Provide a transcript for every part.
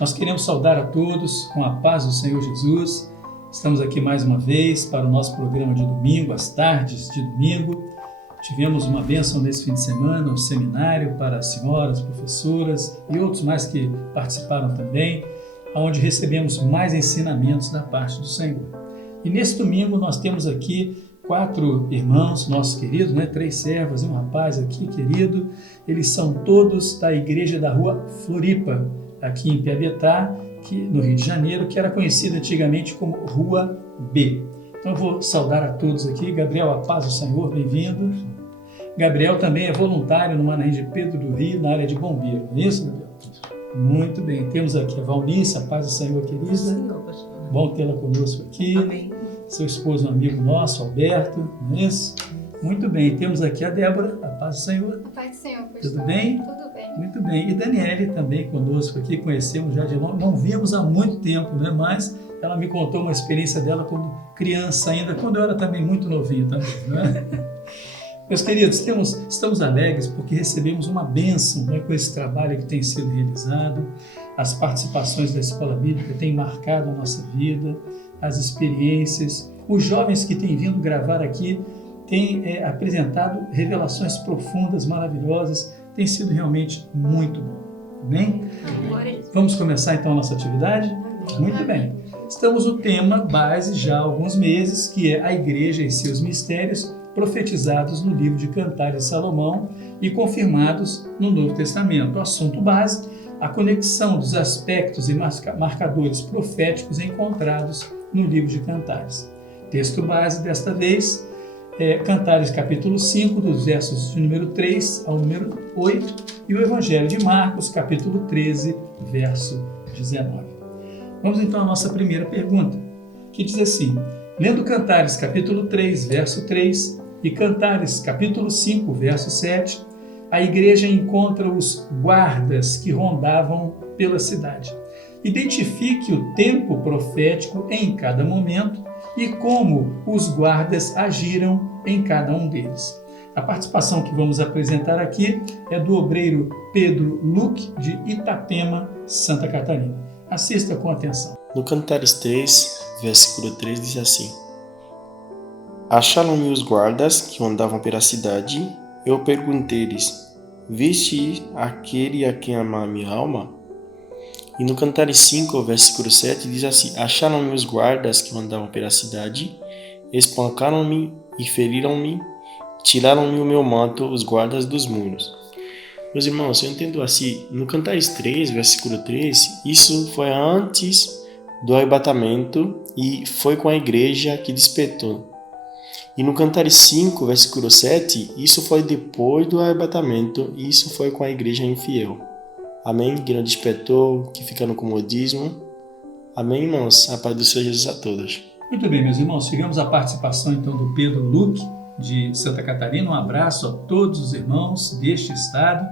Nós queremos saudar a todos com a paz do Senhor Jesus. Estamos aqui mais uma vez para o nosso programa de domingo, às tardes de domingo. Tivemos uma bênção nesse fim de semana, um seminário para as senhoras, professoras e outros mais que participaram também, onde recebemos mais ensinamentos da parte do Senhor. E nesse domingo nós temos aqui 4 irmãos nossos queridos, 3 servas e um rapaz aqui querido. Eles são todos da igreja da Rua Floripa, aqui em Piabetá, no Rio de Janeiro, que era conhecida antigamente como Rua B. Então eu vou saudar a todos aqui. Gabriel, a paz do Senhor, bem-vindo. Gabriel também é voluntário no Manaim de Pedro do Rio, na área de bombeiro. Não é isso, Gabriel? Muito bem. Temos aqui a Valnice, a paz do Senhor, querida. Senhor, pastor. Bom tê-la conosco aqui. Amém. Seu esposo, um amigo nosso, Alberto, não é isso? Muito bem. Temos aqui a Débora, a paz do Senhor. A paz do Senhor, pastor. Tudo bem? Tudo bem. Muito bem. E Daniele também conosco aqui, conhecemos já de longe, não víamos há muito tempo, mas ela me contou uma experiência dela quando criança ainda, quando eu era também muito novinho também, não é? Meus queridos, estamos alegres porque recebemos uma bênção com esse trabalho que tem sido realizado. As participações da Escola Bíblica têm marcado a nossa vida, as experiências. Os jovens que têm vindo gravar aqui têm apresentado revelações profundas, maravilhosas. Tem sido realmente muito bom. Amém? Amém. Vamos começar então a nossa atividade? Muito bem. Estamos no tema base já há alguns meses, que é a Igreja e seus mistérios, profetizados no livro de Cantares de Salomão e confirmados no Novo Testamento. O assunto base, a conexão dos aspectos e marcadores proféticos encontrados no livro de Cantares. Texto base desta vez é Cantares capítulo 5, dos versos de número 3 ao número 8, e o Evangelho de Marcos, capítulo 13, verso 19. Vamos então à nossa primeira pergunta, que diz assim: lendo Cantares capítulo 3, verso 3 e Cantares capítulo 5, verso 7, a igreja encontra os guardas que rondavam pela cidade. Identifique o tempo profético em cada momento e como os guardas agiram em cada um deles. A participação que vamos apresentar aqui é do obreiro Pedro Luque, de Itapema, Santa Catarina. Assista com atenção. No Cantares 3, versículo 3 diz assim: acharam-me os guardas que andavam pela cidade. Eu perguntei-lhes: viste aquele a quem ama a minha alma? E no Cantares 5, versículo 7 diz assim: acharam-me os guardas que andavam pela cidade, espancaram-me e feriram-me, tiraram-me o meu manto os guardas dos muros. Meus irmãos, eu entendo assim, no Cantares 3, versículo 3, isso foi antes do arrebatamento e foi com a igreja que despertou. E no Cantares 5, versículo 7, isso foi depois do arrebatamento e isso foi com a igreja infiel. Amém? Que não despertou, que fica no comodismo. Amém, irmãos? A paz do Senhor Jesus a todos. Muito bem, meus irmãos, tivemos a participação então do Pedro Luque, de Santa Catarina. Um abraço a todos os irmãos deste estado.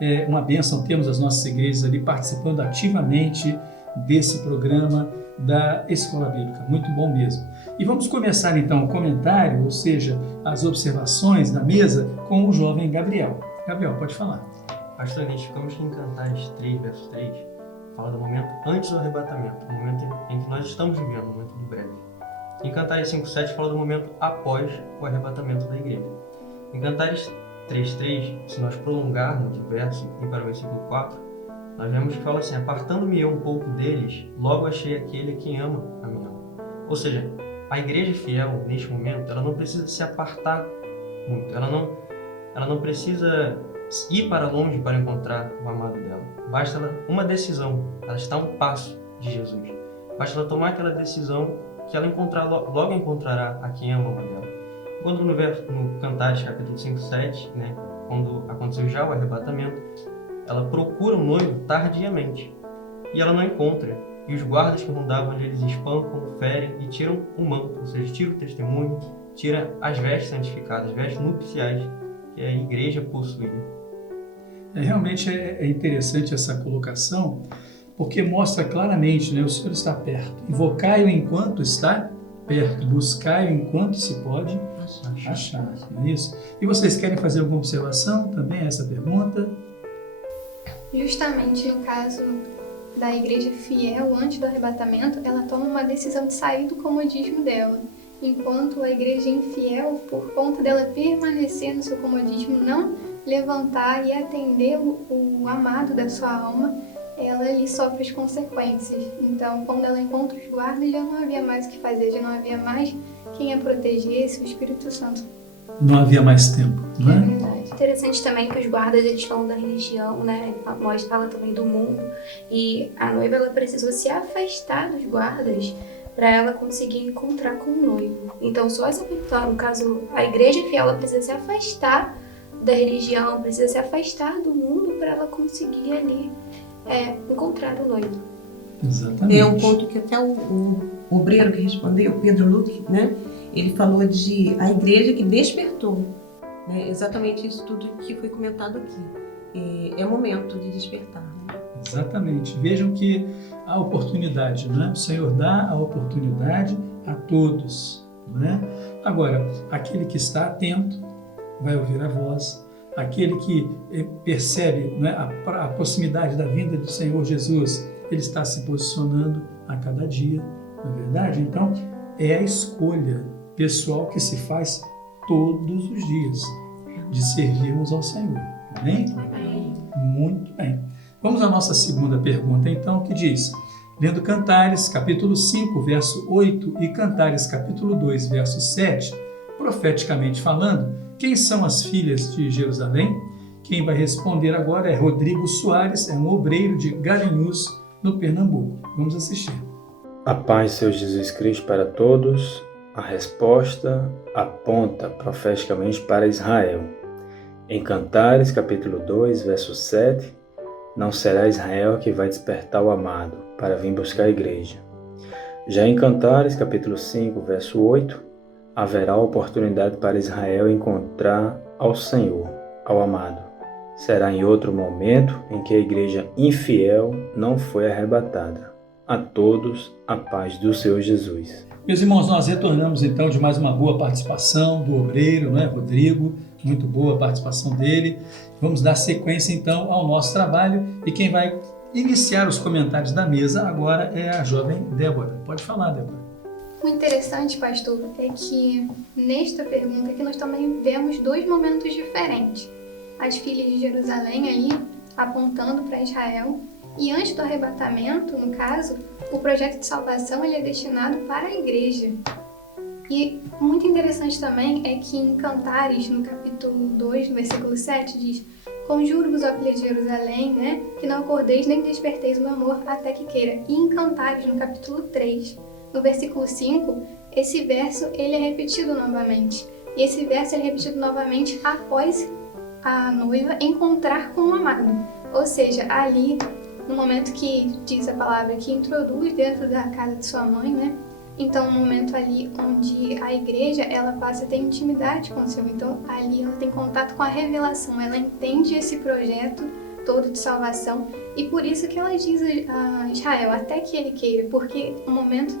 É uma bênção termos as nossas igrejas ali participando ativamente desse programa da Escola Bíblica. Muito bom mesmo. E vamos começar então o comentário, ou seja, as observações da mesa, com o jovem Gabriel. Gabriel, pode falar. Pastor, nós ficamos em Cantares 3, verso 3, fala do momento antes do arrebatamento, o momento em que nós estamos vivendo, o momento do breve. Em Cantares 5, 7 fala do momento após o arrebatamento da igreja. Em Cantares 3, 3, se nós prolongarmos o verso e para o versículo 4, nós vemos que fala assim: apartando-me eu um pouco deles, logo achei aquele a quem ama a minha alma. Ou seja, a igreja fiel, neste momento, ela não precisa se apartar muito, ela não precisa ir para longe para encontrar o amado dela. Basta ela uma decisão, ela está a um passo de Jesus. Basta ela tomar aquela decisão que ela logo encontrará a quem ama a dela. Quando no Cantares, capítulo 5, 7, quando aconteceu já o arrebatamento, ela procura o noivo tardiamente e ela não encontra. E os guardas que rondavam ali, eles espancam, ferem e tiram o manto, ou seja, tiram o testemunho, tiram as vestes santificadas, as vestes nupciais que a igreja possui. Realmente é interessante essa colocação, porque mostra claramente, o Senhor está perto. Invocai-o enquanto está perto, buscai-o enquanto se pode achar. Não é isso? E vocês querem fazer alguma observação também a essa pergunta? Justamente o caso da igreja fiel antes do arrebatamento, ela toma uma decisão de sair do comodismo dela. Enquanto a igreja infiel, por conta dela permanecer no seu comodismo, não levantar e atender o amado da sua alma, ela ali sofre as consequências. Então, quando ela encontra os guardas, já não havia mais o que fazer, já não havia mais quem a protegesse, o Espírito Santo. Não havia mais tempo, não é? Verdade. Interessante também que os guardas, eles falam da religião, né? Nós fala também do mundo. E a noiva, ela precisou se afastar dos guardas para ela conseguir encontrar com o noivo. Então, só essa pessoa, no caso, a igreja fiel, ela precisa se afastar da religião, precisa se afastar do mundo para ela conseguir ali encontrar o noivo. Exatamente. É um ponto que até o obreiro que respondeu, Pedro Luque, né? Ele falou de a igreja que despertou. Né? Exatamente isso tudo que foi comentado aqui. É momento de despertar. Né? Exatamente. Vejam que a oportunidade, né? O Senhor dá a oportunidade a todos, né? Agora, aquele que está atento vai ouvir a voz. Aquele que percebe, né, a proximidade da vinda do Senhor Jesus, ele está se posicionando a cada dia, não é verdade? Então, é a escolha pessoal que se faz todos os dias de servirmos ao Senhor. Amém? Muito bem. Vamos à nossa segunda pergunta, então, que diz: lendo Cantares, capítulo 5, verso 8 e Cantares, capítulo 2, verso 7, profeticamente falando, quem são as filhas de Jerusalém? Quem vai responder agora é Rodrigo Soares, é um obreiro de Garanhuns, no Pernambuco. Vamos assistir. A paz, Senhor Jesus Cristo, para todos. A resposta aponta profeticamente para Israel. Em Cantares, capítulo 2, verso 7, não será Israel que vai despertar o amado para vir buscar a igreja. Já em Cantares, capítulo 5, verso 8, haverá oportunidade para Israel encontrar ao Senhor, ao amado. Será em outro momento em que a igreja infiel não foi arrebatada. A todos, a paz do Senhor Jesus. Meus irmãos, nós retornamos então de mais uma boa participação do obreiro, né, Rodrigo, muito boa a participação dele. Vamos dar sequência então ao nosso trabalho e quem vai iniciar os comentários da mesa agora é a jovem Débora. Pode falar, Débora. O interessante, pastor, é que nesta pergunta aqui nós também vemos dois momentos diferentes. As filhas de Jerusalém ali apontando para Israel, e antes do arrebatamento, no caso, o projeto de salvação ele é destinado para a igreja. E muito interessante também é que em Cantares, no capítulo 2, no versículo 7, diz: conjuro-vos, ó filha de Jerusalém, né, que não acordeis nem desperteis o meu amor até que queira. E em Cantares, no capítulo 3, no versículo 5, esse verso ele é repetido novamente. E esse verso ele é repetido novamente após a noiva encontrar com o amado. Ou seja, ali, no momento que diz a palavra que introduz dentro da casa de sua mãe, né? Então, no momento ali onde a igreja, ela passa a ter intimidade com o Senhor. Então, ali ela tem contato com a revelação, ela entende esse projeto todo de salvação. E por isso que ela diz a Israel, até que ele queira, porque o momento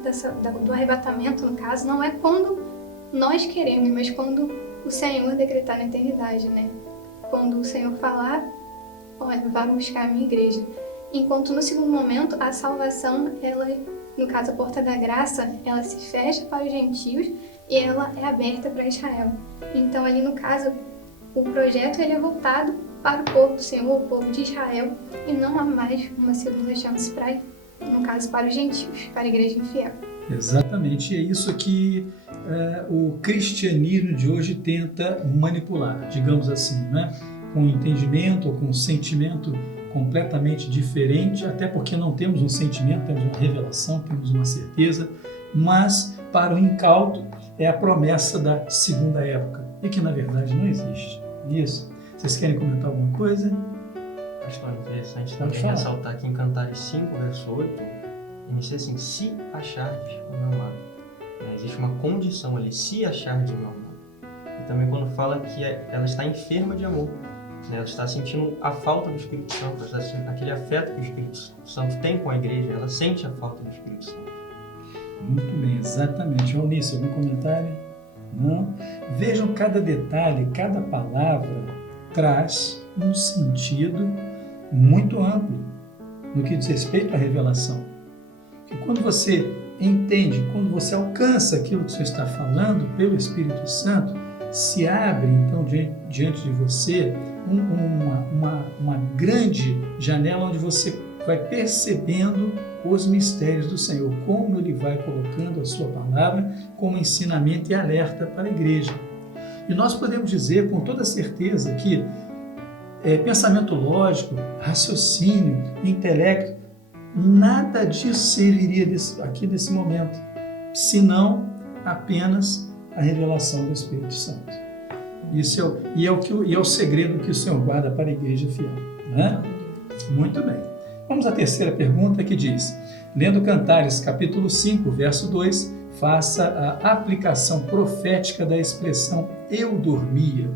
do arrebatamento, no caso, não é quando nós queremos, mas quando o Senhor decretar na eternidade, né? Quando o Senhor falar, olha, vá buscar a minha igreja. Enquanto no segundo momento, a salvação, ela, no caso a porta da graça, ela se fecha para os gentios e ela é aberta para Israel. Então ali no caso, o projeto ele é voltado para o povo do Senhor, o povo de Israel, e não há mais uma segunda chance para, no caso, para os gentios, para a igreja infiel. Exatamente, é isso que o cristianismo de hoje tenta manipular, digamos assim, né? Com entendimento ou com um sentimento completamente diferente, até porque não temos um sentimento, temos uma revelação, temos uma certeza, mas para o incauto é a promessa da segunda época, e que na verdade não existe. Isso. Vocês querem comentar alguma coisa? Pastor, interessante também ressaltar que em Cantares 5, verso 8, inicia assim: se achardes o meu amado. Existe uma condição ali, se achardes o meu amado. E também quando fala que ela está enferma de amor. Ela está sentindo a falta do Espírito Santo, ela está sentindo aquele afeto que o Espírito Santo tem com a igreja, ela sente a falta do Espírito Santo. Muito bem, exatamente. Eunice, algum comentário? Não? Vejam cada detalhe, cada palavra traz um sentido muito amplo. no que diz respeito à revelação. E quando você entende, quando você alcança aquilo que o Senhor está falando pelo Espírito Santo, se abre então diante de você uma grande janela onde você vai percebendo os mistérios do Senhor, como Ele vai colocando a sua palavra como ensinamento e alerta para a igreja. E nós podemos dizer com toda certeza que pensamento lógico, raciocínio, intelecto, nada disso serviria aqui nesse momento, senão apenas a revelação do Espírito Santo. Isso é o segredo que o Senhor guarda para a igreja fiel. Né? Muito bem. Vamos à terceira pergunta que diz, lendo Cantares capítulo 5, verso 2, faça a aplicação profética da expressão eu dormia.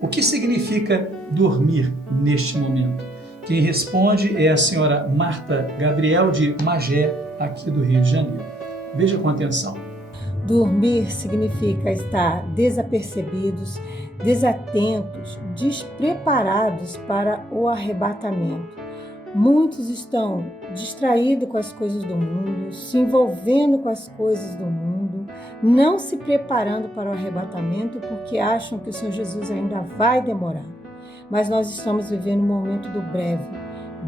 O que significa dormir neste momento? Quem responde é a senhora Marta Gabriel de Magé, aqui do Rio de Janeiro. Veja com atenção. Dormir significa estar desapercebidos, desatentos, despreparados para o arrebatamento. Muitos estão distraídos com as coisas do mundo, se envolvendo com as coisas do mundo, não se preparando para o arrebatamento porque acham que o Senhor Jesus ainda vai demorar. Mas nós estamos vivendo um momento do breve.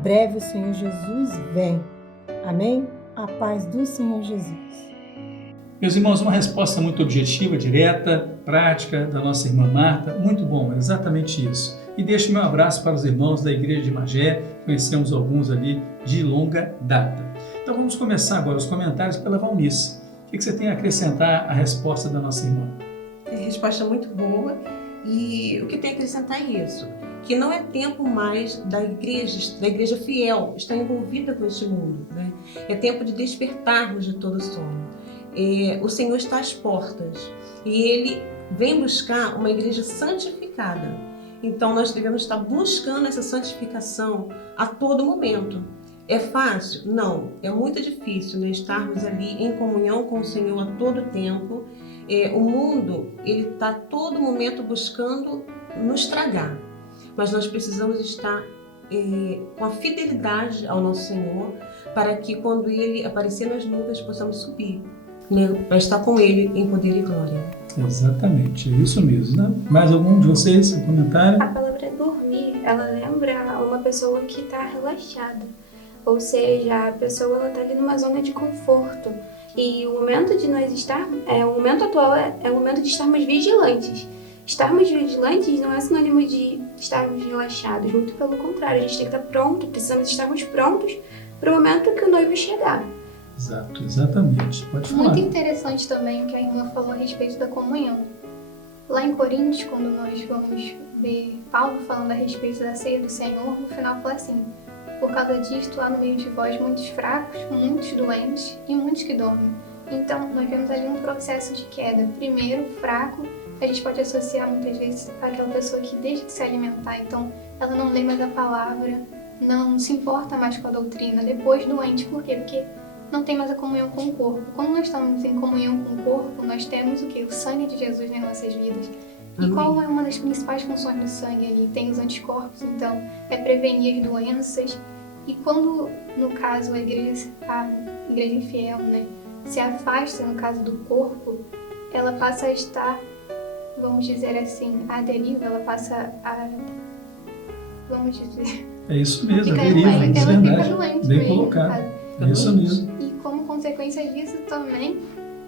Breve o Senhor Jesus vem. Amém? A paz do Senhor Jesus. Meus irmãos, uma resposta muito objetiva, direta, prática da nossa irmã Marta. Muito bom, é exatamente isso. E deixo meu abraço para os irmãos da Igreja de Magé, conhecemos alguns ali de longa data. Então vamos começar agora os comentários pela Valnice. O que você tem a acrescentar à resposta da nossa irmã? Resposta muito boa. E o que tem a acrescentar é isso, que não é tempo mais da igreja fiel estar envolvida com este mundo, né? É tempo de despertarmos de todo sono. O Senhor está às portas e Ele vem buscar uma igreja santificada. Então nós devemos estar buscando essa santificação a todo momento. É fácil? Não. É muito difícil, né? Estarmos ali em comunhão com o Senhor a todo tempo. O mundo, ele está a todo momento buscando nos tragar. Mas nós precisamos estar com a fidelidade ao nosso Senhor para que quando Ele aparecer nas nuvens possamos subir, né? Para estar com Ele em poder e glória. Exatamente, é isso mesmo. Né? Mais algum de vocês, um comentário? A palavra dormir, ela lembra uma pessoa que está relaxada. Ou seja, a pessoa está ali numa zona de conforto. E o momento de nós estarmos, o momento atual é o momento de estarmos vigilantes. Estarmos vigilantes não é sinônimo de estarmos relaxados, muito pelo contrário, a gente tem que estar pronto, precisamos estarmos prontos para o momento que o noivo chegar. Exato, exatamente. Pode falar. Muito interessante também o que a irmã falou a respeito da comunhão. Lá em Coríntios, quando nós vamos ver Paulo falando a respeito da ceia do Senhor, no final fala assim: por causa disto há no meio de vós muitos fracos, muitos doentes e muitos que dormem. Então, nós vemos ali um processo de queda. Primeiro, fraco, a gente pode associar muitas vezes àquela pessoa que deixa de se alimentar, então ela não lê mais a palavra, não se importa mais com a doutrina. Depois, doente, por quê? Porque não tem mais a comunhão com o corpo. Quando nós estamos em comunhão com o corpo, nós temos o quê? O sangue de Jesus nas nossas vidas. E qual é uma das principais funções do sangue ali? Tem os anticorpos, então é prevenir as doenças. E quando, no caso, a igreja infiel, né, se afasta, no caso do corpo, ela passa a estar, vamos dizer assim, à deriva, ela passa a, vamos dizer... É isso mesmo, fica a deriva, doente, é ela verdade. fica doente Bem mesmo, colocado, no é isso mesmo. E como consequência disso também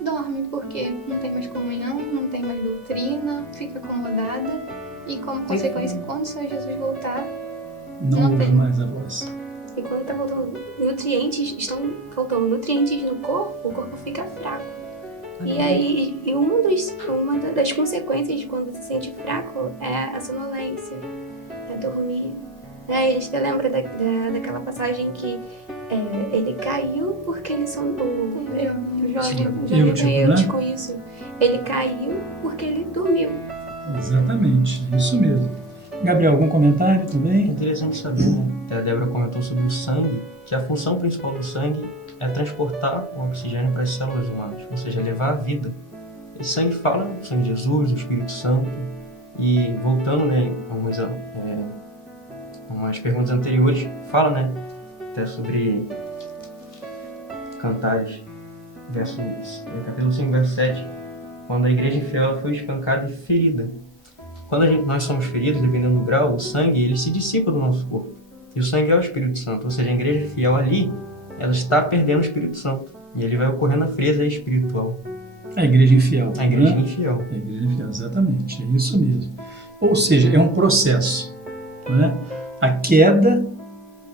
dorme, porque não tem mais comunhão, não tem mais doutrina, fica acomodada. E como consequência, quando o Senhor Jesus voltar, Não ouve tem. mais a voz. E quando está faltando nutrientes, estão faltando nutrientes no corpo, o corpo fica fraco. E aí, uma das consequências de quando se sente fraco é a sonolência, é dormir. A gente lembra daquela passagem que ele caiu porque ele sonou. Eutico, né? Isso. Ele caiu porque ele dormiu. Exatamente, é isso mesmo. Gabriel, algum comentário É também? interessante saber, né? A Débora comentou sobre o sangue, que a função principal do sangue é transportar o oxigênio para as células humanas, ou seja, levar a vida. Esse sangue fala do sangue de Jesus, do Espírito Santo, e voltando, né, a umas perguntas anteriores, fala, né, até sobre Cantares, capítulo 5, verso 7, quando a igreja infiel foi espancada e ferida. Quando nós somos feridos, dependendo do grau, o sangue ele se dissipa do nosso corpo. E o sangue é o Espírito Santo, ou seja, a igreja fiel ali, ela está perdendo o Espírito Santo. E ele vai ocorrendo a frieza espiritual. A igreja infiel. A igreja né? infiel. A igreja infiel, exatamente, é isso mesmo. Ou seja, é um processo. Né? A queda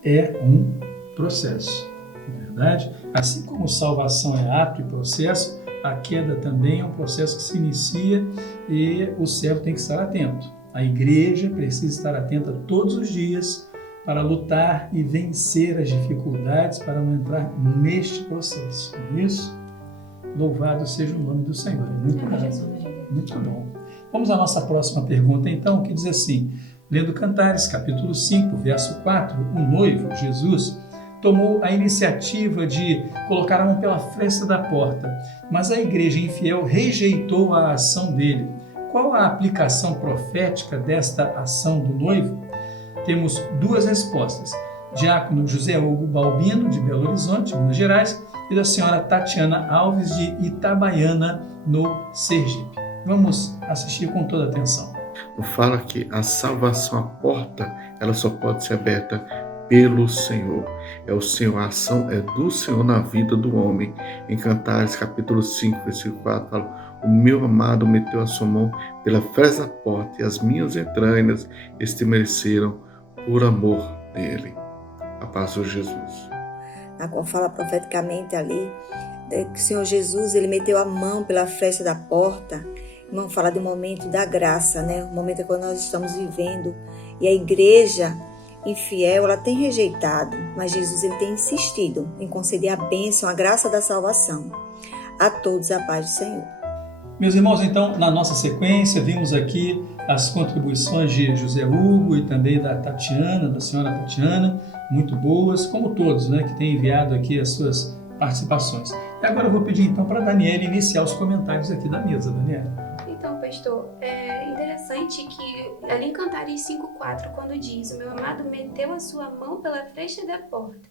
é um processo, não é verdade? Assim como salvação é ato e processo, a queda também é um processo que se inicia e o servo tem que estar atento. A igreja precisa estar atenta todos os dias para lutar e vencer as dificuldades para não entrar neste processo. Não é isso? Louvado seja o nome do Senhor. Muito bom. Muito bom. Vamos à nossa próxima pergunta, então, que diz assim, lendo Cantares, capítulo 5, verso 4, o noivo, Jesus, tomou a iniciativa de colocar a mão pela fresta da porta, mas a igreja infiel rejeitou a ação dele. Qual a aplicação profética desta ação do noivo? Temos duas respostas. Diácono José Hugo Balbino, de Belo Horizonte, Minas Gerais, e da senhora Tatiana Alves, de Itabaiana, no Sergipe. Vamos assistir com toda atenção. Fala que a salvação, a porta, ela só pode ser aberta pelo Senhor. É o Senhor, a ação é do Senhor na vida do homem. Em Cantares, capítulo 5, versículo 4, fala: o meu amado meteu a sua mão pela fresta da porta e as minhas entranhas estremeceram por amor dele. A paz de Jesus. Na qual fala profeticamente ali, que o Senhor Jesus, ele meteu a mão pela fresta da porta. Irmão, fala do momento da graça, né? O momento que nós estamos vivendo. E a igreja infiel, ela tem rejeitado, mas Jesus, ele tem insistido em conceder a bênção, a graça da salvação. A todos a paz do Senhor. Meus irmãos, então, na nossa sequência, vimos aqui as contribuições de José Hugo e também da Tatiana, da senhora Tatiana, muito boas, como todos, né, que têm enviado aqui as suas participações. E agora eu vou pedir então para a Daniela iniciar os comentários aqui da mesa. Daniela. Então, pastor, é interessante que ali em Cantares 5,4, quando diz: o meu amado meteu a sua mão pela fresta da porta.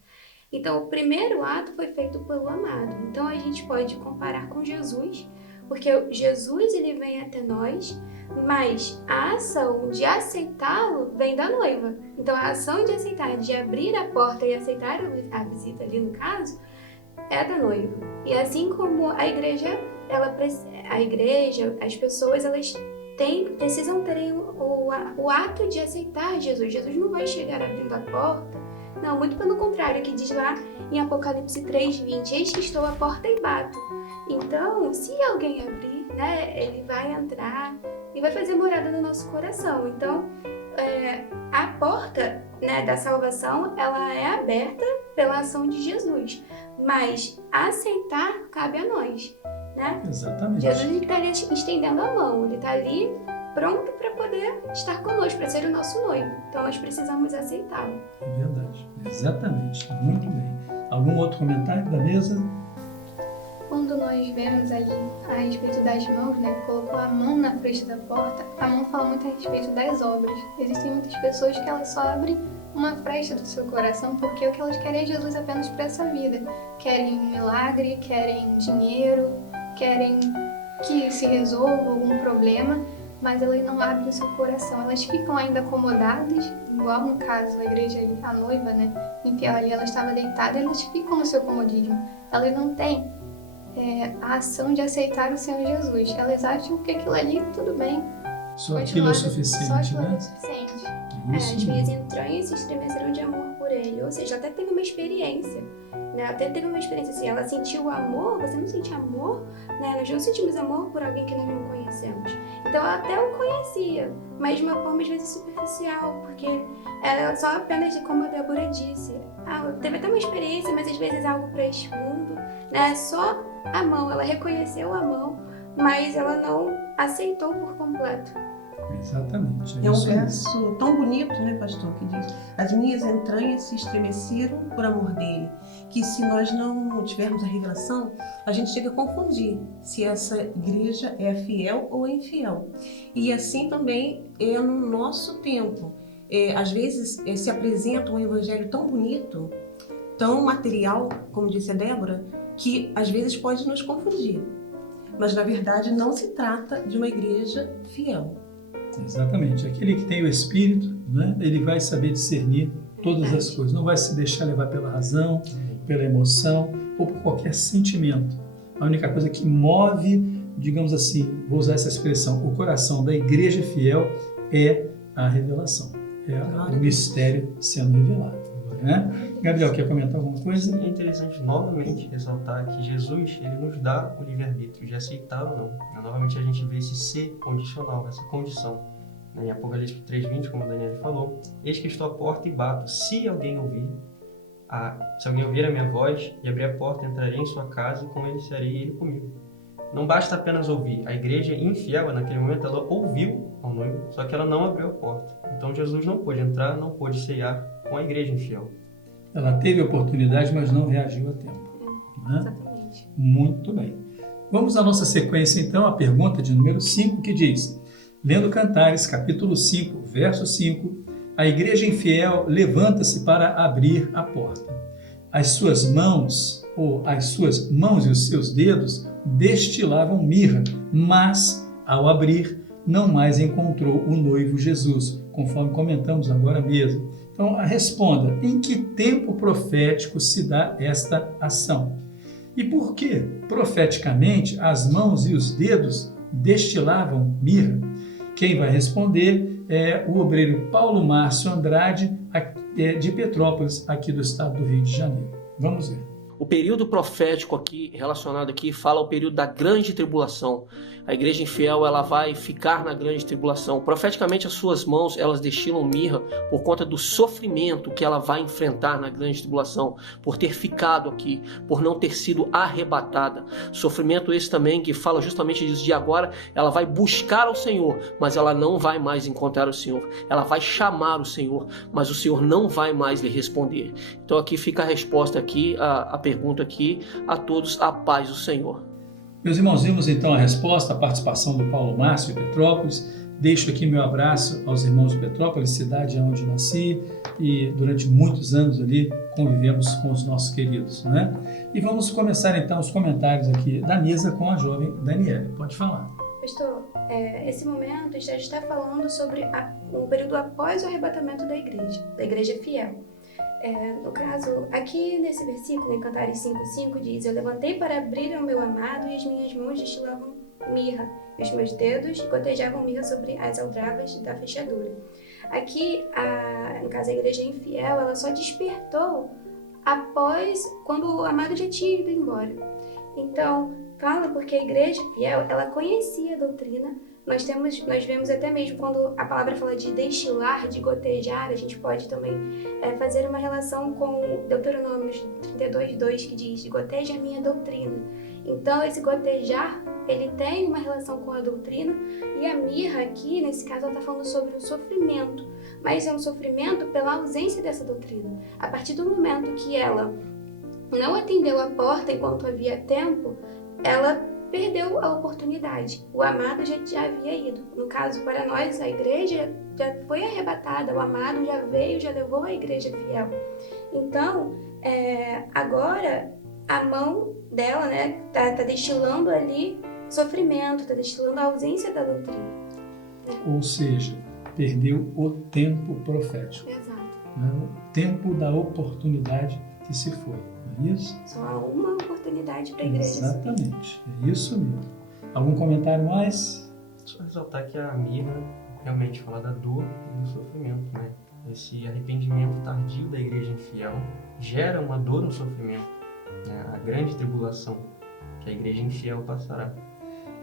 Então, o primeiro ato foi feito pelo amado. Então, a gente pode comparar com Jesus, porque Jesus, ele vem até nós, mas a ação de aceitá-lo vem da noiva. Então, a ação de aceitar, de abrir a porta e aceitar a visita ali no caso, é da noiva. E assim como a igreja, as pessoas, elas precisam terem o ato de aceitar Jesus. Jesus não vai chegar abrindo a porta. Não, muito pelo contrário, que diz lá em Apocalipse 3:20, eis que estou à porta e bato. Então, se alguém abrir, né, ele vai entrar e vai fazer morada no nosso coração. Então, a porta, né, da salvação, ela é aberta pela ação de Jesus, mas aceitar cabe a nós, né? Exatamente. Jesus está ali estendendo a mão, ele está ali pronto para poder estar conosco, para ser o nosso noivo. Então, nós precisamos aceitá-lo. É verdade, exatamente. Muito bem. Algum outro comentário da mesa? Quando nós vemos ali a respeito das mãos, né, que colocou a mão na frente da porta, a mão fala muito a respeito das obras. Existem muitas pessoas que elas só abrem uma fresta do seu coração porque o que elas querem é Jesus apenas para essa vida. Querem um milagre, querem dinheiro, querem que se resolva algum problema, mas elas não abrem o seu coração. Elas ficam ainda acomodadas, igual no caso da igreja, a noiva, né, infiel ali, ela estava deitada, elas ficam no seu comodismo. Elas não têm a ação de aceitar o Senhor Jesus. Elas acham que aquilo ali, tudo bem. Só aquilo é suficiente, só aquilo né? é suficiente. As minhas entranhas se estremeceram de amor por ele. Ou seja, até teve uma experiência, né? Até teve uma experiência assim, ela sentiu amor, você não sente amor, né? Nós não sentimos amor por alguém que nós não conhecemos. Então ela até o conhecia, mas de uma forma às vezes superficial, porque ela só apenas, como a Débora disse, teve até uma experiência, mas às vezes algo para este mundo, né? Só a mão, ela reconheceu a mão, mas ela não aceitou por completo. Exatamente. É um verso tão bonito, né, pastor, que diz: as minhas entranhas se estremeceram por amor dele. Que se nós não tivermos a revelação, a gente chega a confundir se essa igreja é fiel ou é infiel. E assim também é no nosso tempo. Às vezes se apresenta um evangelho tão bonito, tão material, como disse a Débora, que às vezes pode nos confundir. Mas, na verdade, não se trata de uma igreja fiel. Exatamente. Aquele que tem o Espírito, né, ele vai saber discernir todas as coisas. Não vai se deixar levar pela razão, pela emoção ou por qualquer sentimento. A única coisa que move, digamos assim, vou usar essa expressão, o coração da igreja fiel é a revelação. É o mistério sendo revelado. Né? Gabriel, quer comentar alguma coisa? É interessante novamente ressaltar que Jesus ele nos dá o livre-arbítrio de aceitar ou não. Novamente a gente vê esse ser condicional, essa condição. Em Apocalipse 3:20, como o Daniel falou, eis que estou à porta e bato. Se alguém ouvir a minha voz e abrir a porta, entrarei em sua casa e com ele serei ele comigo. Não basta apenas ouvir. A igreja infiel, naquele momento, ela ouviu ao noivo, só que ela não abriu a porta. Então Jesus não pôde entrar, não pôde ceiar com a igreja infiel. Ela teve a oportunidade, mas não reagiu a tempo. Né? Exatamente. Muito bem. Vamos à nossa sequência, então, a pergunta de número 5, que diz: lendo Cantares, capítulo 5, verso 5, a igreja infiel levanta-se para abrir a porta. As suas mãos e os seus dedos destilavam mirra, mas, ao abrir, não mais encontrou o noivo Jesus, conforme comentamos agora mesmo. Então, responda, em que tempo profético se dá esta ação? E por que, profeticamente, as mãos e os dedos destilavam mirra? Quem vai responder é o obreiro Paulo Márcio Andrade, de Petrópolis, aqui do estado do Rio de Janeiro. Vamos ver. O período profético aqui, relacionado aqui, fala o período da grande tribulação. A igreja infiel, ela vai ficar na grande tribulação. Profeticamente, as suas mãos, elas destilam mirra por conta do sofrimento que ela vai enfrentar na grande tribulação, por ter ficado aqui, por não ter sido arrebatada. Sofrimento esse também que fala justamente disso, de agora ela vai buscar ao Senhor, mas ela não vai mais encontrar o Senhor. Ela vai chamar o Senhor, mas o Senhor não vai mais lhe responder. Então aqui fica a resposta aqui, a pergunta aqui a todos, a paz do Senhor. Meus irmãos, vimos então a resposta, a participação do Paulo Márcio de Petrópolis. Deixo aqui meu abraço aos irmãos de Petrópolis, cidade onde nasci e durante muitos anos ali convivemos com os nossos queridos, né? E vamos começar então os comentários aqui da mesa com a jovem Daniela. Pode falar. Pastor, esse momento já está falando sobre o período após o arrebatamento da igreja fiel. No caso, aqui nesse versículo, em Cantares 5:5, diz: eu levantei para abrir ao meu amado e as minhas mãos destilavam mirra, e os meus dedos gotejavam mirra sobre as aldravas da fechadura. Aqui, no caso, a igreja infiel, ela só despertou após, quando o amado já tinha ido embora. Então, fala porque a igreja fiel, ela conhecia a doutrina. Nós vemos até mesmo quando a palavra fala de destilar, de gotejar, a gente pode também fazer uma relação com Deuteronômio 32:2, que diz: goteja a minha doutrina. Então, esse gotejar, ele tem uma relação com a doutrina, e a mirra aqui, nesse caso, ela está falando sobre o sofrimento, mas é um sofrimento pela ausência dessa doutrina. A partir do momento que ela não atendeu a porta enquanto havia tempo, ela perdeu a oportunidade. O amado já havia ido. No caso, para nós, a igreja já foi arrebatada, o amado já veio, já levou a igreja fiel. Então, agora, a mão dela, né, tá destilando ali sofrimento, tá destilando a ausência da doutrina. Ou seja, perdeu o tempo profético. Exato. Né? O tempo da oportunidade que se foi. Não é isso? Só há uma oportunidade para a igreja. Exatamente, é isso mesmo. Algum comentário mais? Só ressaltar que a mirra realmente fala da dor e do sofrimento, né? Esse arrependimento tardio da igreja infiel gera uma dor no sofrimento, né? A grande tribulação que a igreja infiel passará.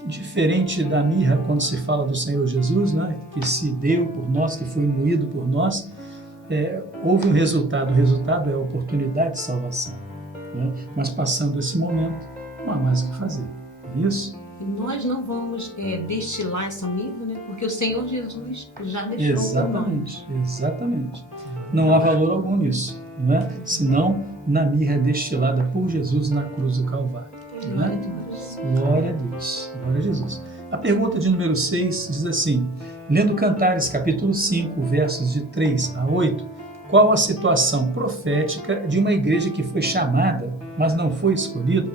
Diferente da mirra, quando se fala do Senhor Jesus, né? Que se deu por nós, que foi moído por nós, houve um resultado. O resultado é a oportunidade de salvação. Né? Mas passando esse momento, não há mais o que fazer. É isso? E nós não vamos destilar essa mirra, né? Porque o Senhor Jesus já deixou por nós. Exatamente. Não há valor algum nisso, não é? Senão na mirra destilada por Jesus na cruz do Calvário. Glória a Deus. Glória a Deus. Glória a Jesus. A pergunta de número 6 diz assim: lendo Cantares capítulo 5, versos de 3 a 8, qual a situação profética de uma igreja que foi chamada, mas não foi escolhida?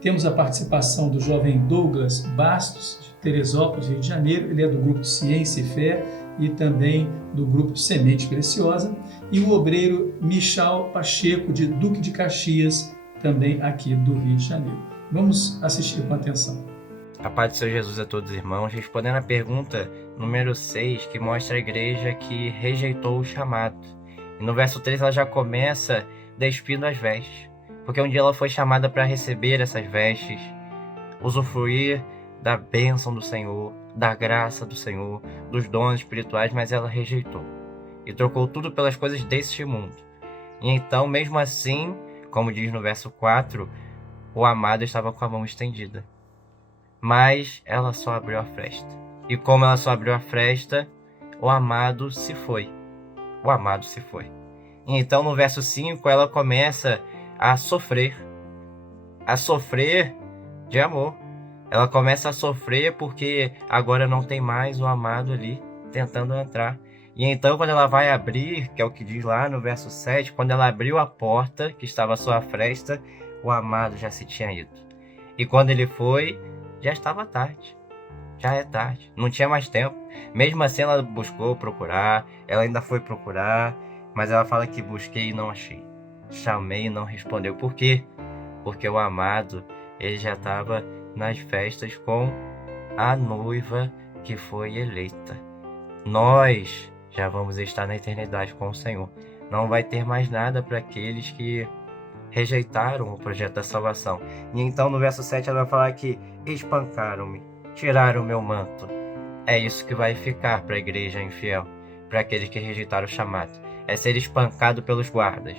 Temos a participação do jovem Douglas Bastos, de Teresópolis, Rio de Janeiro. Ele é do grupo Ciência e Fé e também do grupo Semente Preciosa. E o obreiro Michal Pacheco, de Duque de Caxias, também aqui do Rio de Janeiro. Vamos assistir com atenção. A paz do Senhor Jesus a todos os irmãos, respondendo a pergunta número 6, que mostra a igreja que rejeitou o chamado. E no verso 3 ela já começa despindo as vestes, porque um dia ela foi chamada para receber essas vestes, usufruir da bênção do Senhor, da graça do Senhor, dos dons espirituais, mas ela rejeitou e trocou tudo pelas coisas deste mundo. E então, mesmo assim, como diz no verso 4, o amado estava com a mão estendida, mas ela só abriu a fresta. E como ela só abriu a fresta, o amado se foi. O amado se foi. E então, no verso 5, ela começa a sofrer de amor. Ela começa a sofrer porque agora não tem mais o amado ali tentando entrar. E então, quando ela vai abrir, que é o que diz lá no verso 7, quando ela abriu a porta, que estava à sua fresta, o amado já se tinha ido. E quando ele foi, já estava tarde. Já é tarde. Não tinha mais tempo. Mesmo assim, ela buscou procurar. Ela ainda foi procurar. Mas ela fala que busquei e não achei. Chamei e não respondeu. Por quê? Porque o amado, ele já estava nas festas com a noiva que foi eleita. Nós já vamos estar na eternidade com o Senhor. Não vai ter mais nada para aqueles que rejeitaram o projeto da salvação. E então no verso 7 ela vai falar que espancaram-me, tiraram o meu manto. É isso que vai ficar para a igreja infiel, para aqueles que rejeitaram o chamado. É ser espancado pelos guardas,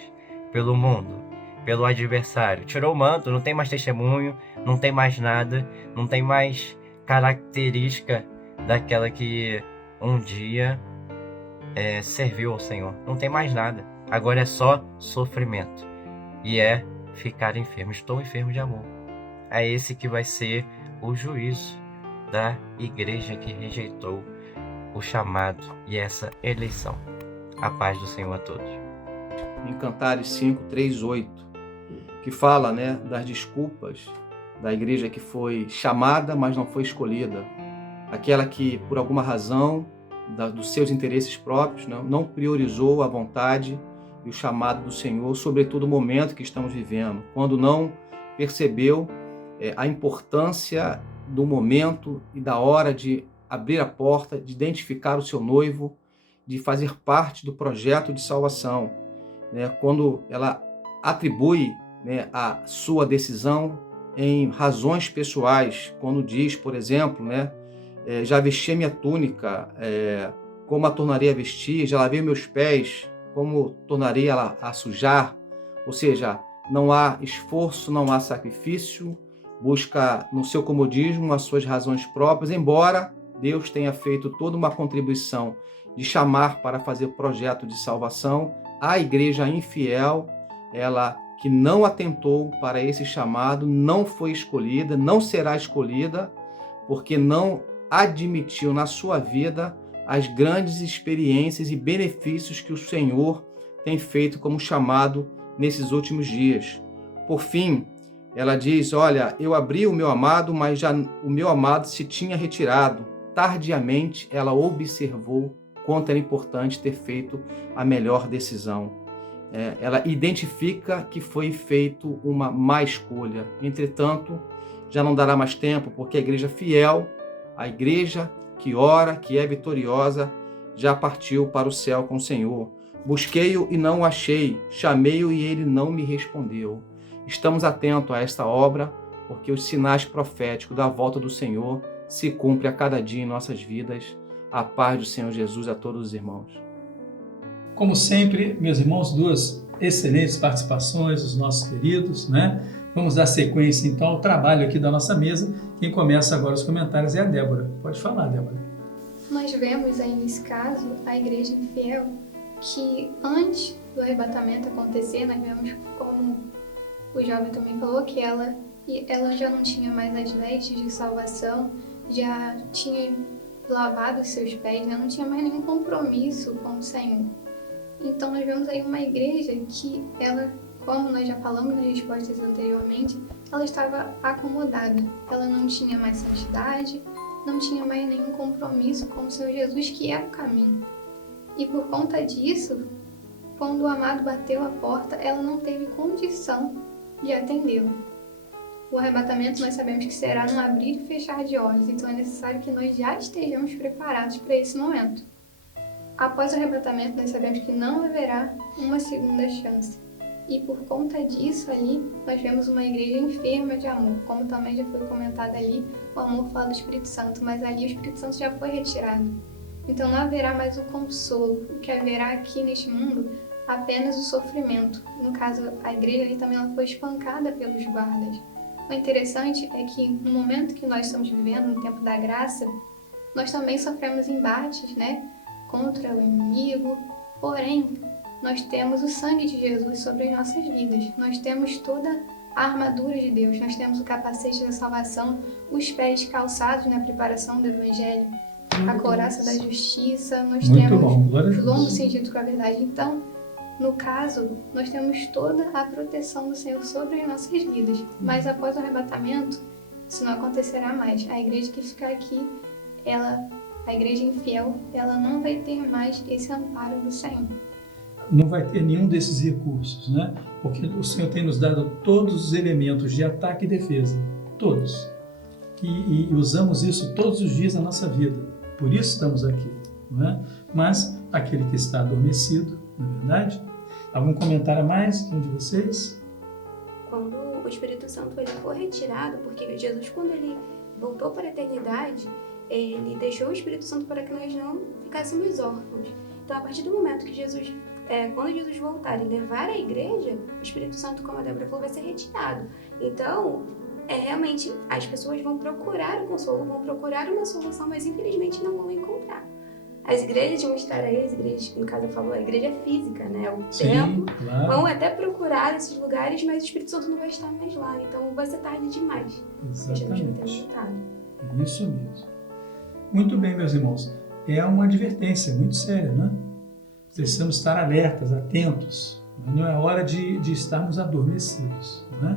pelo mundo, pelo adversário. Tirou o manto, não tem mais testemunho, não tem mais nada, não tem mais característica daquela que um dia serviu ao Senhor. Não tem mais nada. Agora é só sofrimento. E é ficar enfermo. Estou enfermo de amor. É esse que vai ser o juízo da igreja que rejeitou o chamado e essa eleição. A paz do Senhor a todos. Em Cantares 5, 3, 8, que fala, das desculpas da igreja que foi chamada, mas não foi escolhida. Aquela que, por alguma razão, dos seus interesses próprios, não priorizou a vontade e o chamado do Senhor, sobretudo o momento que estamos vivendo, quando não percebeu a importância do momento e da hora de abrir a porta, de identificar o seu noivo, de fazer parte do projeto de salvação, quando ela atribui a sua decisão em razões pessoais, quando diz, por exemplo, já vesti minha túnica, como a tornarei a vestir, já lavei meus pés, como tornarei ela a sujar. Ou seja, não há esforço, não há sacrifício, busca no seu comodismo as suas razões próprias, embora Deus tenha feito toda uma contribuição de chamar para fazer o projeto de salvação. A igreja infiel, ela que não atentou para esse chamado, não foi escolhida, não será escolhida, porque não admitiu na sua vida as grandes experiências e benefícios que o Senhor tem feito como chamado nesses últimos dias. Por fim, ela diz, olha, eu abri o meu amado, mas já o meu amado se tinha retirado. Tardiamente, ela observou quanto era importante ter feito a melhor decisão. Ela identifica que foi feito uma má escolha. Entretanto, já não dará mais tempo, porque a igreja fiel, a igreja que ora, que é vitoriosa, já partiu para o céu com o Senhor. Busquei-o e não o achei, chamei-o e ele não me respondeu. Estamos atentos a esta obra, porque os sinais proféticos da volta do Senhor se cumprem a cada dia em nossas vidas. A paz do Senhor Jesus a todos os irmãos. Como sempre, meus irmãos, duas excelentes participações dos nossos queridos, Vamos dar sequência, então, ao trabalho aqui da nossa mesa. Quem começa agora os comentários é a Débora. Pode falar, Débora. Nós vemos aí, nesse caso, a igreja infiel, que antes do arrebatamento acontecer, nós vemos, como o jovem também falou, que ela já não tinha mais as vestes de salvação, já tinha lavado os seus pés, já não tinha mais nenhum compromisso com o Senhor. Então nós vemos aí uma igreja que ela, como nós já falamos nas respostas anteriormente, ela estava acomodada. Ela não tinha mais santidade, não tinha mais nenhum compromisso com o Senhor Jesus, que é o caminho. E por conta disso, quando o amado bateu a porta, ela não teve condição de atendê-lo. O arrebatamento nós sabemos que será no abrir e fechar de olhos, então é necessário que nós já estejamos preparados para esse momento. Após o arrebatamento, nós sabemos que não haverá uma segunda chance. E por conta disso ali, nós vemos uma igreja enferma de amor. Como também já foi comentado ali, o amor fala do Espírito Santo, mas ali o Espírito Santo já foi retirado. Então não haverá mais o consolo. O que haverá aqui neste mundo, apenas o sofrimento. No caso, a igreja ali também ela foi espancada pelos guardas. O interessante é que no momento que nós estamos vivendo, no tempo da graça, nós também sofremos embates, né, contra o inimigo. Porém, nós temos o sangue de Jesus sobre as nossas vidas. Nós temos toda a armadura de Deus. Nós temos o capacete da salvação, os pés calçados na preparação do Evangelho, a couraça da justiça. Nós temos o lombo cingido com a verdade. Então, no caso, nós temos toda a proteção do Senhor sobre as nossas vidas. Mas após o arrebatamento, isso não acontecerá mais. A igreja que ficar aqui, a igreja infiel, ela não vai ter mais esse amparo do Senhor. Não vai ter nenhum desses recursos, né? Porque o Senhor tem nos dado todos os elementos de ataque e defesa, todos. E usamos isso todos os dias na nossa vida. Por isso estamos aqui, não é? Mas aquele que está adormecido, não é verdade? Algum comentário a mais de vocês? Quando o Espírito Santo ele foi retirado, porque Jesus, quando ele voltou para a eternidade, ele deixou o Espírito Santo para que nós não ficássemos órfãos. Então, a partir do momento que quando Jesus voltar e levar a igreja, o Espírito Santo, como a Débora falou, vai ser retirado. Então, realmente, as pessoas vão procurar o consolo, vão procurar uma solução, mas infelizmente não vão encontrar. As igrejas vão estar aí, as igrejas, no caso eu falo, a igreja física, né? O templo, claro. Vão até procurar esses lugares, mas o Espírito Santo não vai estar mais lá. Então, vai ser tarde demais. Exatamente. Isso mesmo. Muito bem, meus irmãos. É uma advertência muito séria, né? Precisamos estar alertas, atentos. Não é hora de estarmos adormecidos, né?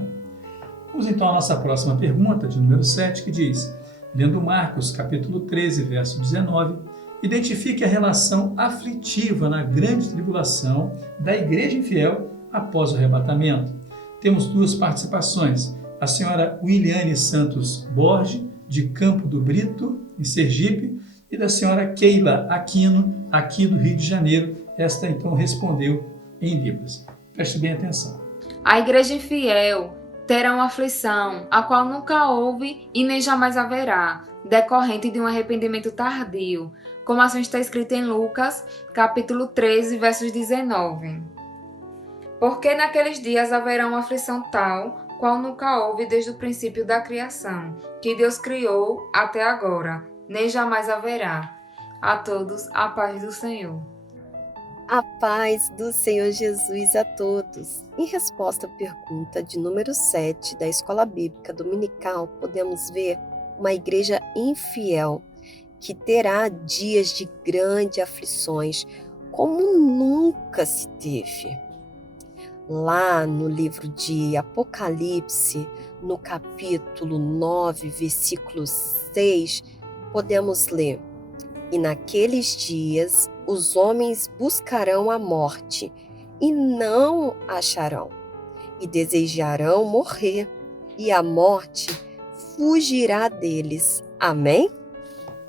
Vamos então à nossa próxima pergunta, de número 7, que diz, lendo Marcos, capítulo 13, verso 19, identifique a relação aflitiva na grande tribulação da igreja infiel após o arrebatamento. Temos duas participações. A senhora Williane Santos Borges, de Campo do Brito, em Sergipe, e da senhora Keila Aquino, aqui do Rio de Janeiro. Esta, então, respondeu em Libras. Preste bem atenção. A igreja infiel terá uma aflição, a qual nunca houve e nem jamais haverá, decorrente de um arrependimento tardio, como assim está escrito em Lucas, capítulo 13, versos 19. Porque naqueles dias haverá uma aflição tal, qual nunca houve desde o princípio da criação, que Deus criou até agora, nem jamais haverá. A todos, a paz do Senhor. A paz do Senhor Jesus a todos. Em resposta à pergunta de número 7 da Escola Bíblica Dominical, podemos ver uma igreja infiel que terá dias de grandes aflições, como nunca se teve. Lá no livro de Apocalipse, no capítulo 9, versículo 6, podemos ler: E naqueles dias os homens buscarão a morte e não acharão, e desejarão morrer, e a morte fugirá deles. Amém?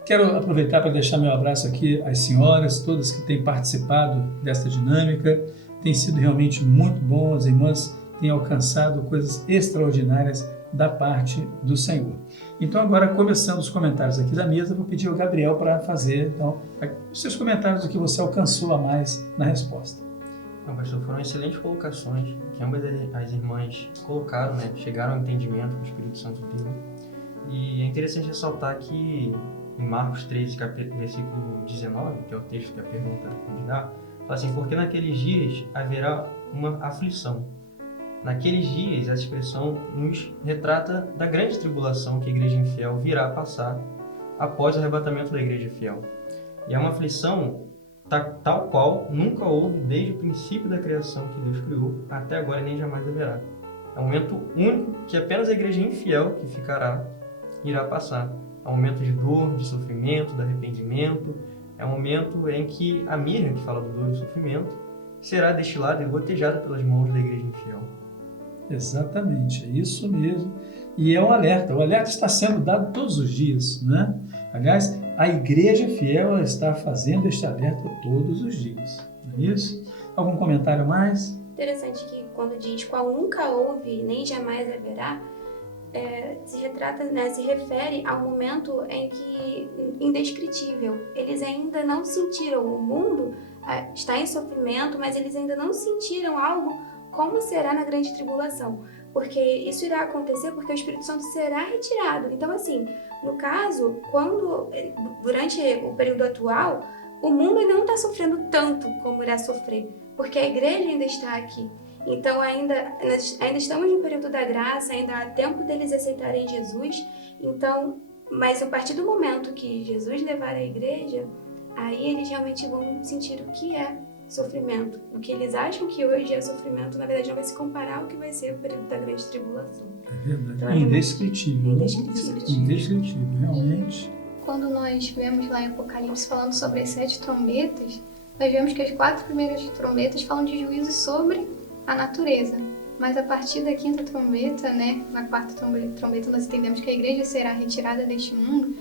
Quero aproveitar para deixar meu abraço aqui às senhoras, todas que têm participado desta dinâmica. Tem sido realmente muito bom, as irmãs têm alcançado coisas extraordinárias da parte do Senhor. Então agora, começando os comentários aqui da mesa, vou pedir ao Gabriel para fazer então, os seus comentários do que você alcançou a mais na resposta. Não, pastor, foram excelentes colocações que ambas as irmãs colocaram, né? Chegaram ao entendimento do Espírito Santo deu. E é interessante ressaltar que em Marcos 13, versículo 19, que é o texto que a pergunta nos dá, fala assim, porque naqueles dias haverá uma aflição. Naqueles dias, essa expressão nos retrata da grande tribulação que a igreja infiel virá passar após o arrebatamento da igreja fiel. E é uma aflição tal qual nunca houve desde o princípio da criação que Deus criou, até agora e nem jamais haverá. É um momento único que apenas a igreja infiel que ficará irá passar. É um momento de dor, de sofrimento, de arrependimento. É um momento em que a mirra, que fala do dor e do sofrimento, será destilada e gotejada pelas mãos da igreja infiel. Exatamente, é isso mesmo. E é um alerta. O alerta está sendo dado todos os dias, né? Aliás, a igreja fiel ela está fazendo este alerta todos os dias. Não é isso? Algum comentário a mais? Interessante que quando diz qual nunca houve nem jamais haverá, se retrata, né, se refere ao momento em que indescritível. Eles ainda não sentiram o mundo, está em sofrimento, mas eles ainda não sentiram algo como será na grande tribulação. Porque isso irá acontecer porque o Espírito Santo será retirado. Então, assim, no caso, durante o período atual, o mundo ainda não está sofrendo tanto como irá sofrer, porque a igreja ainda está aqui. Então, nós ainda estamos no período da graça, ainda há tempo deles aceitarem Jesus. Então, mas a partir do momento que Jesus levar a igreja, aí eles realmente vão sentir o que é sofrimento. O que eles acham que hoje é sofrimento, na verdade, não vai se comparar ao que vai ser o período da grande tribulação. É verdade. Então, Indescritível, né? Indescritível, realmente. Quando nós vemos lá em Apocalipse falando sobre as 7 trombetas, nós vemos que as 4 primeiras trombetas falam de juízo sobre a natureza. Mas a partir da 5ª trombeta, né, na 4ª trombeta, nós entendemos que a igreja será retirada deste mundo.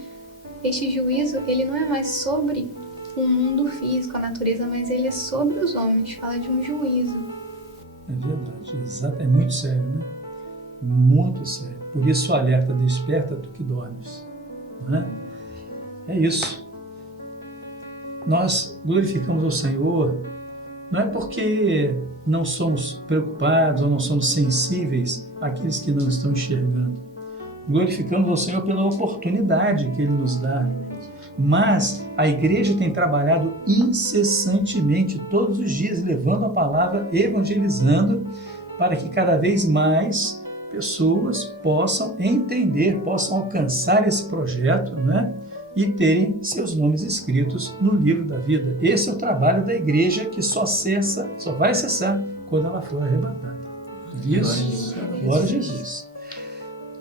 Este juízo, ele não é mais sobre o mundo físico, a natureza, mas ele é sobre os homens, fala de um juízo. É verdade, exato, é muito sério, né? Muito sério. Por isso o alerta, desperta tu que dormes. Não é? É isso. Nós glorificamos ao Senhor, não é porque não somos preocupados ou não somos sensíveis àqueles que não estão enxergando. Glorificamos ao Senhor pela oportunidade que Ele nos dá. Mas a igreja tem trabalhado incessantemente, todos os dias, levando a palavra, evangelizando, para que cada vez mais pessoas possam entender, possam alcançar esse projeto, né? E terem seus nomes escritos no livro da vida. Esse é o trabalho da igreja que só vai cessar quando ela for arrebatada. Isso? Glória a Jesus.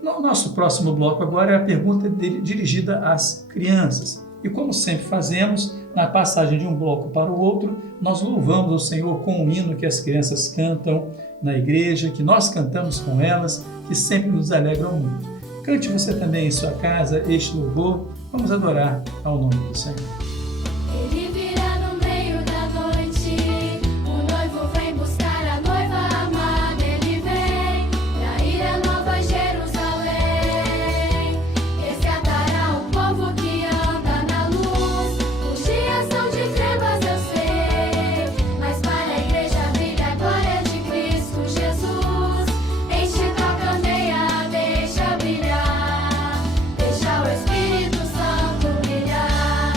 No nosso próximo bloco agora é a pergunta dirigida às crianças. E como sempre fazemos, na passagem de um bloco para o outro, nós louvamos ao Senhor com o hino que as crianças cantam na igreja, que nós cantamos com elas, que sempre nos alegram muito. Cante você também em sua casa este louvor. Vamos adorar ao nome do Senhor. Ele virá no meio da noite, o noivo vem buscar a noiva amada. Ele vem pra ir a Nova Jerusalém, resgatará o povo que anda na luz. Os dias são de trevas, eu sei, mas para a igreja brilha a glória de Cristo Jesus. Enche tua candeia, deixa brilhar, deixa o Espírito Santo brilhar.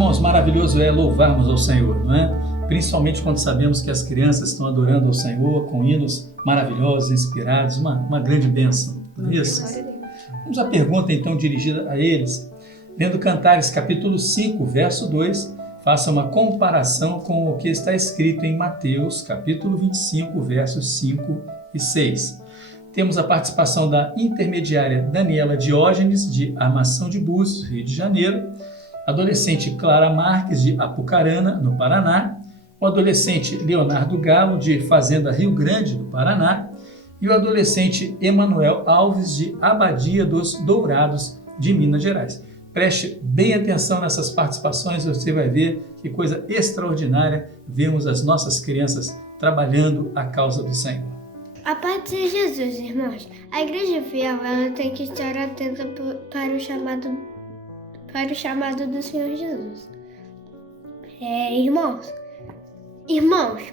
irmãos, maravilhoso é louvarmos ao Senhor, não é? Principalmente quando sabemos que as crianças estão adorando ao Senhor com hinos maravilhosos, inspirados, uma grande bênção. Não é isso? Vamos à pergunta então dirigida a eles. Lendo Cantares capítulo 5, verso 2, faça uma comparação com o que está escrito em Mateus capítulo 25, versos 5 e 6. Temos a participação da intermediária Daniela Diógenes, de Armação de Búzios, Rio de Janeiro, adolescente Clara Marques, de Apucarana, no Paraná, o adolescente Leonardo Galo, de Fazenda Rio Grande, do Paraná, e o adolescente Emanuel Alves, de Abadia dos Dourados, de Minas Gerais. Preste bem atenção nessas participações, você vai ver que coisa extraordinária vemos as nossas crianças trabalhando a causa do Senhor. A paz de Jesus, irmãos. A igreja fiel ela tem que estar atenta para o chamado do Senhor Jesus. Irmãos,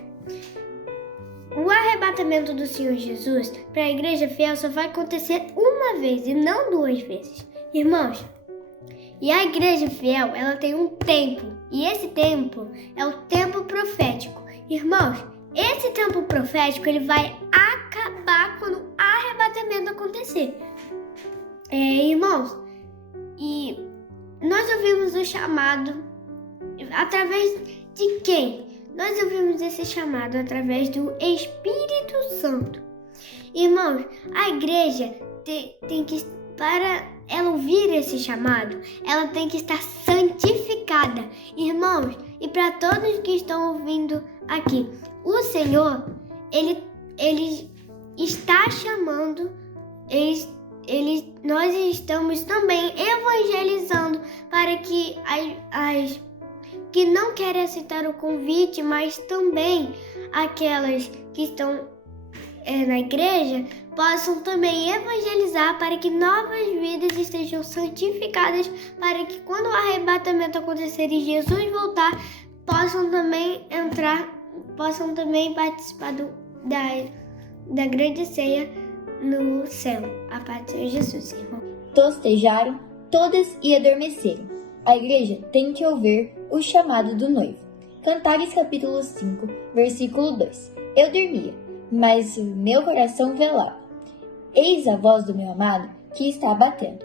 o arrebatamento do Senhor Jesus para a igreja fiel só vai acontecer uma vez e não 2 vezes. Irmãos, e a igreja fiel, ela tem um tempo, e esse tempo é o tempo profético. Irmãos, esse tempo profético, ele vai acabar quando o arrebatamento acontecer. Irmãos, e nós ouvimos o chamado através de quem? Nós ouvimos esse chamado através do Espírito Santo. Irmãos, a igreja tem que, para ela ouvir esse chamado, ela tem que estar santificada. Irmãos, e para todos que estão ouvindo aqui, o Senhor, Ele está chamando, nós estamos também evangelizando para que as que não querem aceitar o convite, mas também aquelas que estão na igreja, possam também evangelizar para que novas vidas estejam santificadas, para que quando o arrebatamento acontecer e Jesus voltar, possam também participar da grande ceia no céu. A paz do Senhor Jesus, irmão. Tostejaram todas e adormeceram. A igreja tem que ouvir o chamado do noivo. Cantares capítulo 5, versículo 2. Eu dormia, mas o meu coração velava. Eis a voz do meu amado que está batendo.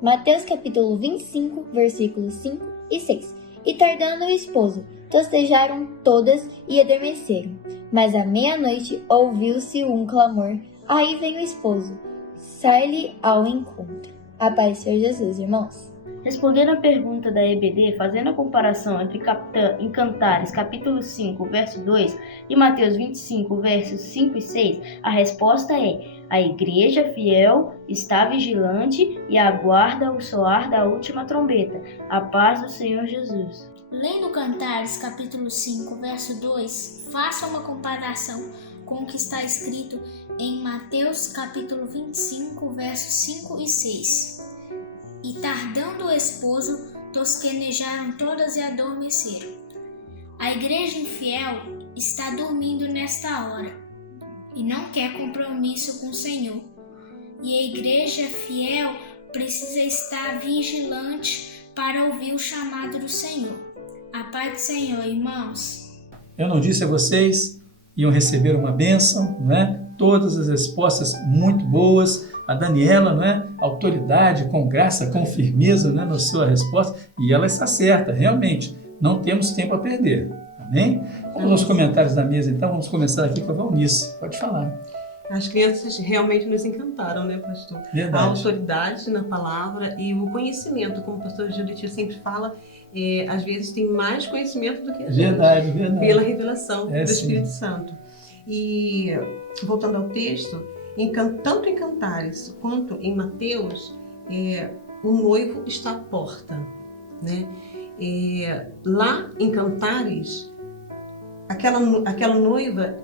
Mateus capítulo 25, versículos 5 e 6. E tardando o esposo, tostejaram todas e adormeceram. Mas à meia-noite ouviu-se um clamor. Aí vem o esposo, sai-lhe ao encontro. A paz do Senhor Jesus, irmãos. Respondendo à pergunta da EBD, fazendo a comparação entre em Cantares, capítulo 5, verso 2, e Mateus 25, versos 5 e 6, a resposta é: a igreja fiel está vigilante e aguarda o soar da última trombeta. A paz do Senhor Jesus. Lendo Cantares, capítulo 5, verso 2, faça uma comparação com o que está escrito em Mateus, capítulo 25, versos 5 e 6. E tardando o esposo, tosquenejaram todas e adormeceram. A igreja infiel está dormindo nesta hora e não quer compromisso com o Senhor. E a igreja fiel precisa estar vigilante para ouvir o chamado do Senhor. A paz do Senhor, irmãos. Eu não disse a vocês, iam receber uma bênção, não é? Todas as respostas muito boas. A Daniela, não é? Autoridade, com graça, com firmeza, né, na sua resposta. E ela está certa, realmente. Não temos tempo a perder. Amém? Vamos aos comentários da mesa, então. Vamos começar aqui com a Valnice. Pode falar. As crianças realmente nos encantaram, né, pastor? Verdade. A autoridade na palavra e o conhecimento, como o pastor Judith sempre fala, às vezes tem mais conhecimento do que a gente. Verdade. Pela revelação do sim. Espírito Santo. E, voltando ao texto, tanto em Cantares quanto em Mateus, o noivo está à porta, né? Lá em Cantares, aquela noiva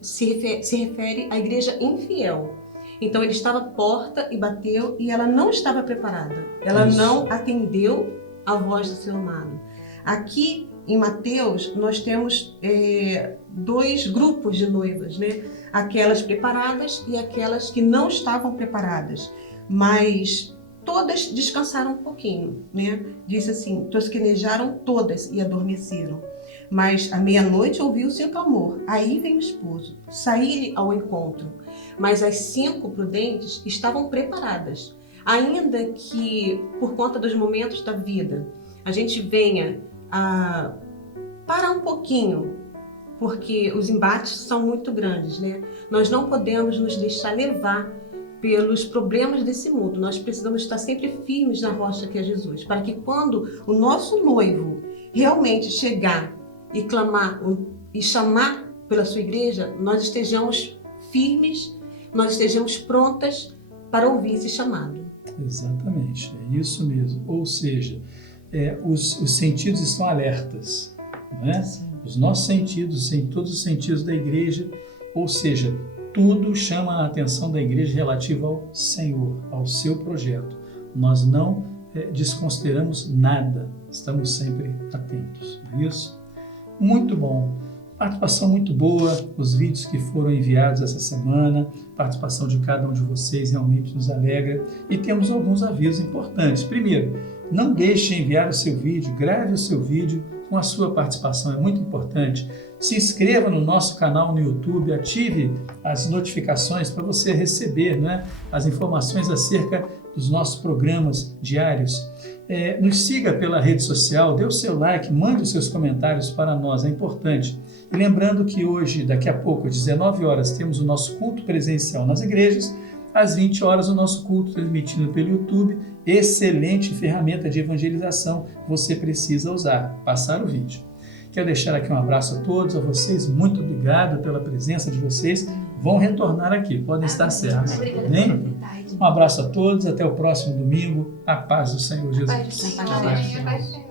se refere à igreja infiel. Então ele estava à porta e bateu e ela não estava preparada. Ela não atendeu a voz do seu amado. Aqui em Mateus nós temos 2 grupos de noivas, né? Aquelas preparadas e aquelas que não estavam preparadas. Mas todas descansaram um pouquinho, né? Disse assim, tosquenejaram todas e adormeceram. Mas à meia-noite ouviu-se o clamor. Aí vem o esposo, saí-lhe ao encontro. Mas as 5 prudentes estavam preparadas. Ainda que, por conta dos momentos da vida, a gente venha a parar um pouquinho, porque os embates são muito grandes, né? Nós não podemos nos deixar levar pelos problemas desse mundo. Nós precisamos estar sempre firmes na rocha que é Jesus, para que quando o nosso noivo realmente chegar e clamar e chamar pela sua igreja, nós estejamos firmes, nós estejamos prontas para ouvir esse chamado. Exatamente, é isso mesmo. Ou seja, os sentidos estão alertas, não é? Os nossos sentidos, todos os sentidos da igreja, ou seja, tudo chama a atenção da igreja relativo ao Senhor, ao seu projeto. Nós não desconsideramos nada, estamos sempre atentos, não é isso? Muito bom, participação muito boa, os vídeos que foram enviados essa semana, participação de cada um de vocês realmente nos alegra e temos alguns avisos importantes. Primeiro, não deixe de enviar o seu vídeo, grave o seu vídeo com a sua participação, é muito importante. Se inscreva no nosso canal no YouTube, ative as notificações para você receber, né, as informações acerca dos nossos programas diários. Nos siga pela rede social, dê o seu like, mande os seus comentários para nós, é importante. E lembrando que hoje, daqui a pouco, às 19 horas, temos o nosso culto presencial nas igrejas, às 20 horas o nosso culto transmitido pelo YouTube, excelente ferramenta de evangelização, você precisa usar, passar o vídeo. Quero deixar aqui um abraço a todos, a vocês, muito obrigado pela presença de vocês, vão retornar aqui, podem estar certos. Amém? Um abraço a todos, até o próximo domingo, a paz do Senhor Jesus. Paz do Senhor.